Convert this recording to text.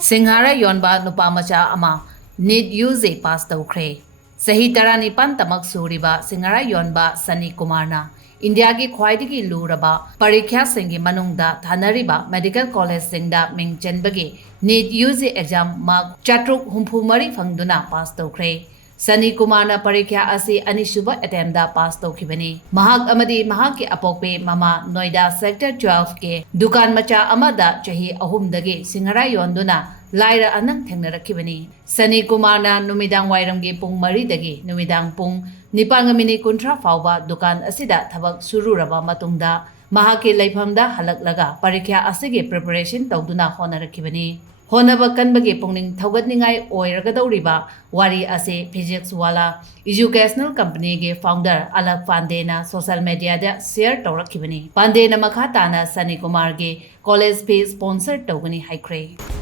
Singhara Yonba Nupamacha Ama Neet use pass Toukhre. Sahi Tarani Pantamak Suriba Singhara Yonba Sani Kumarna. India ki khwaidagi luraba parikya singi manungda thanariba medical college singda ming chenbagi Neet use exam mark chatruk humpu mari fangduna pass Toukhre. Sani Kumarna parikya asi anisuba attemptda pass Toukhibani. Mahak amadi mahak ki apokpe mama Noida sector 12 ke dukan macha amada chahi ahumdagi Singhara Yonduna Laira anang thengnarakibani. Sani Kumarna numidang wairamgi pung maridagi numidang pung Nipangamini kuntra fauba dukan asida thabak sururaba matungda mahaki laifamda halaklaga parikya asige preparation tawduna honarakibani. Honaba kanbagi pungning thawgatningai oiragadawriba wari ase physics wala educational company ge founder Alak Pandey na social media da share tawrakibani. Pandey na makhatana Sani Kumar ge college fee sponsor tawgani haikre.